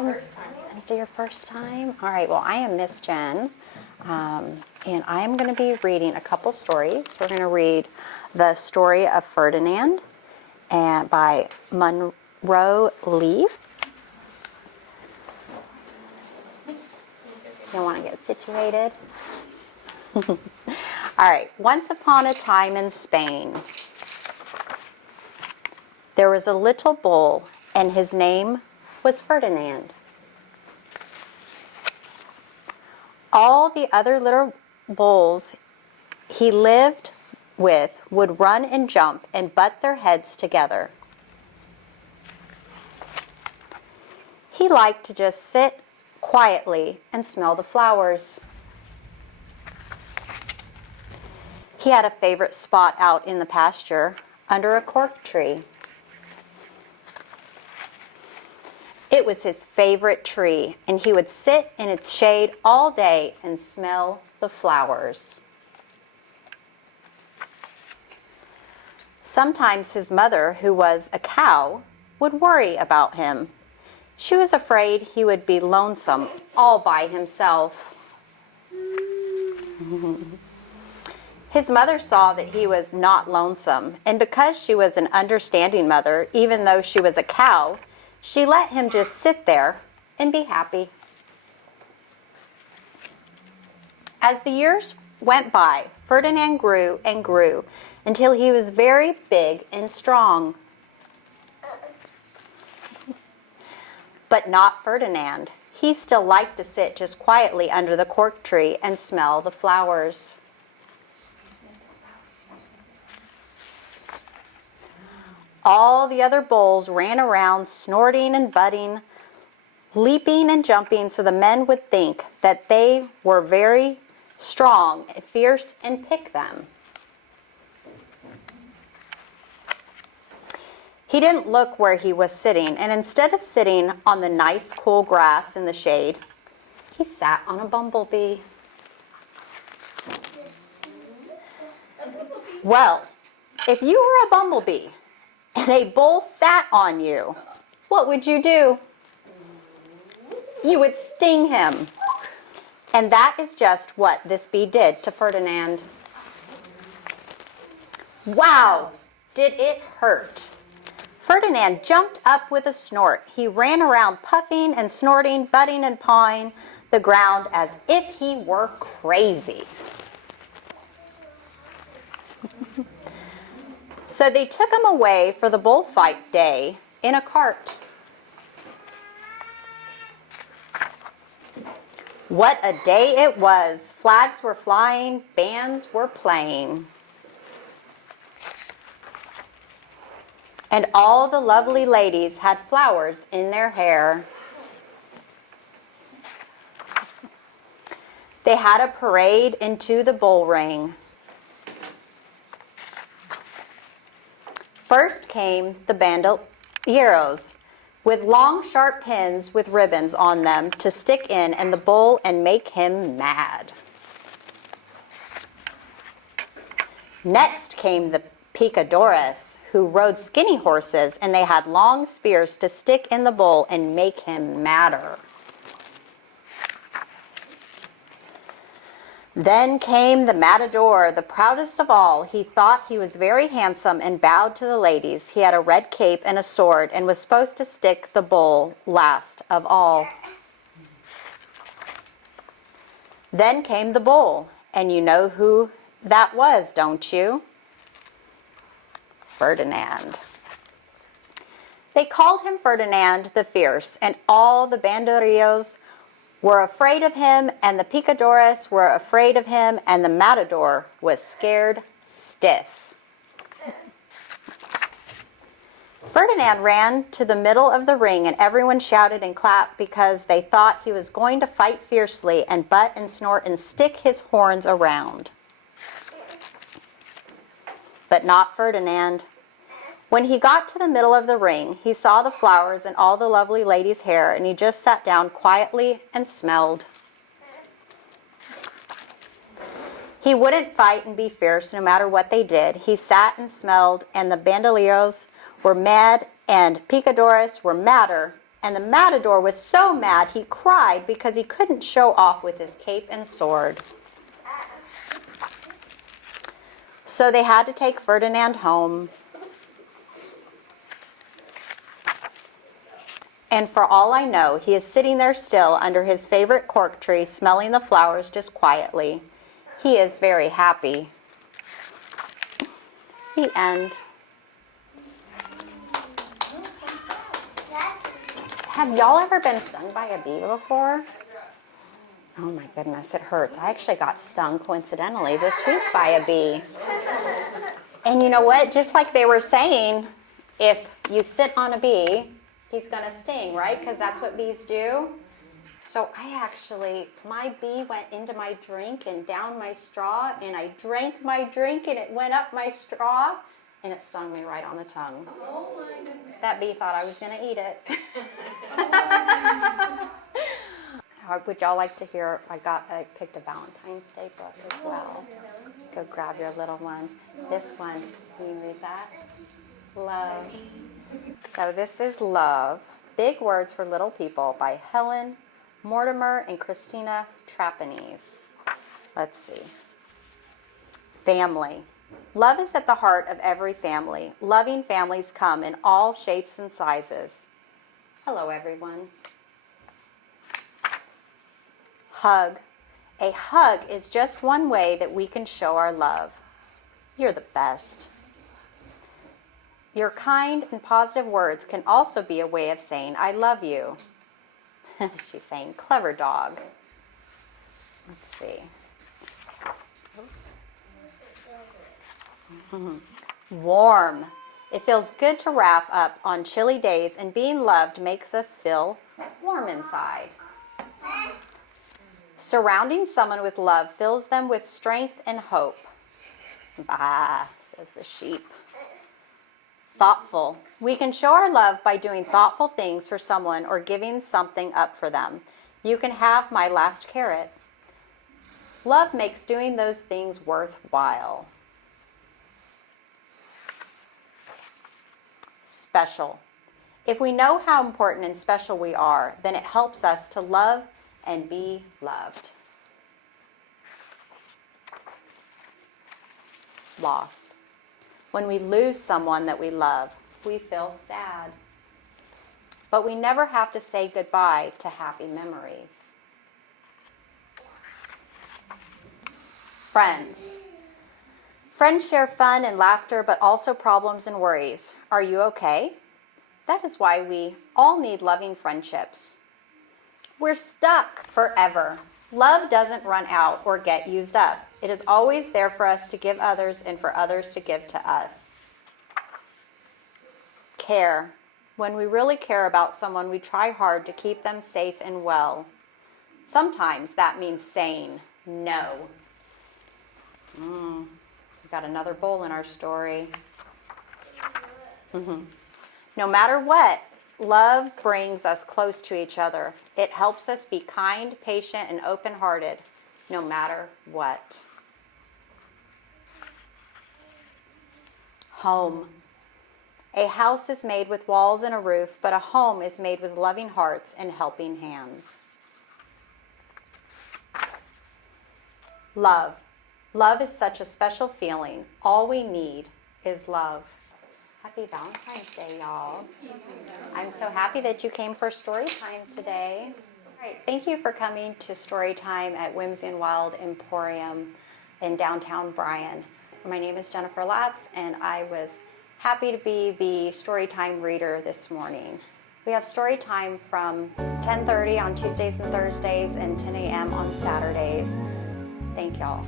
Oh, is it your first time? All right, well, I am Miss Jen, and I am going to be reading a couple stories. We're going to read the story of Ferdinand and by Monroe Leaf. You want to get situated? All right, once upon a time in Spain, there was a little bull, and his name was Ferdinand. All the other little bulls he lived with would run and jump and butt their heads together. He liked to just sit quietly and smell the flowers. He had a favorite spot out in the pasture under a cork tree. It was his favorite tree, and he would sit in its shade all day and smell the flowers. Sometimes his mother, who was a cow, would worry about him. She was afraid he would be lonesome all by himself. His mother saw that he was not lonesome, and because she was an understanding mother, even though she was a cow, she let him just sit there and be happy. As the years went by, Ferdinand grew and grew until he was very big and strong. But not Ferdinand. He still liked to sit just quietly under the cork tree and smell the flowers. All the other bulls ran around snorting and butting, leaping and jumping so the men would think that they were very strong and fierce and pick them. He didn't look where he was sitting, and instead of sitting on the nice cool grass in the shade, he sat on a bumblebee. Well, if you were a bumblebee and a bull sat on you, what would you do? You would sting him. And that is just what this bee did to Ferdinand. Wow, did it hurt? Ferdinand jumped up with a snort. He ran around puffing and snorting, butting and pawing the ground as if he were crazy. So they took him away for the bullfight day in a cart. What a day it was. Flags were flying, bands were playing. And all the lovely ladies had flowers in their hair. They had a parade into the bull ring. First came the bandoleros with long sharp pins with ribbons on them to stick in the bull and make him mad. Next came the picadores, who rode skinny horses, and they had long spears to stick in the bull and make him madder. Then came the matador, the proudest of all. He thought he was very handsome and bowed to the ladies. He had a red cape and a sword and was supposed to stick the bull last of all. Then came the bull, and you know who that was, don't you? Ferdinand. They called him Ferdinand the Fierce, and all the banderillos were afraid of him, and the picadores were afraid of him, and the matador was scared stiff. Ferdinand ran to the middle of the ring, and everyone shouted and clapped because they thought he was going to fight fiercely and butt and snort and stick his horns around. But not Ferdinand. When he got to the middle of the ring, he saw the flowers and all the lovely ladies' hair, and he just sat down quietly and smelled. He wouldn't fight and be fierce no matter what they did. He sat and smelled, and the bandoleros were mad, and picadores were madder, And the matador was so mad he cried because he couldn't show off with his cape and sword. So they had to take Ferdinand home. And for all I know, he is sitting there still under his favorite cork tree, smelling the flowers just quietly. He is very happy. The end. Have y'all ever been stung by a bee before? Oh my goodness, it hurts. I actually got stung coincidentally this week by a bee. And you know what? Just like they were saying, if you sit on a bee, he's gonna sting, right? Because that's what bees do. So my bee went into my drink and down my straw, and I drank my drink and it went up my straw, and it stung me right on the tongue. Oh my goodness. That bee thought I was gonna eat it. Would y'all like to hear, I picked a Valentine's Day book as well. Go grab your little one. This one, can you read that? Love. So this is Love, Big Words for Little People by Helen Mortimer and Christina Trapanese. Let's see. Family. Love is at the heart of every family. Loving families come in all shapes and sizes. Hello, everyone. Hug. A hug is just one way that we can show our love. You're the best. Your kind and positive words can also be a way of saying, I love you. She's saying, clever dog. Let's see. Warm. It feels good to wrap up on chilly days, and being loved makes us feel warm inside. Surrounding someone with love fills them with strength and hope. Bah, says the sheep. Thoughtful. We can show our love by doing thoughtful things for someone or giving something up for them. You can have my last carrot. Love makes doing those things worthwhile. Special. If we know how important and special we are, then it helps us to love and be loved. Loss. When we lose someone that we love, we feel sad. But we never have to say goodbye to happy memories. Friends. Friends share fun and laughter, but also problems and worries. Are you okay? That is why we all need loving friendships. We're stuck forever. Love doesn't run out or get used up. It is always there for us to give others and for others to give to us. Care. When we really care about someone, we try hard to keep them safe and well. Sometimes that means saying no. We got another bowl in our story. No matter what, love brings us close to each other. It helps us be kind, patient, and open-hearted, no matter what. Home. A house is made with walls and a roof, but a home is made with loving hearts and helping hands. Love. Love is such a special feeling. All we need is love. Happy Valentine's Day, y'all. I'm so happy that you came for story time today. All right, thank you for coming to story time at Whimsy Wild Emporium in downtown Bryan. My name is Jennifer Latz, and I was happy to be the story time reader this morning. We have story time from 10:30 on Tuesdays and Thursdays and 10 a.m. on Saturdays. Thank y'all.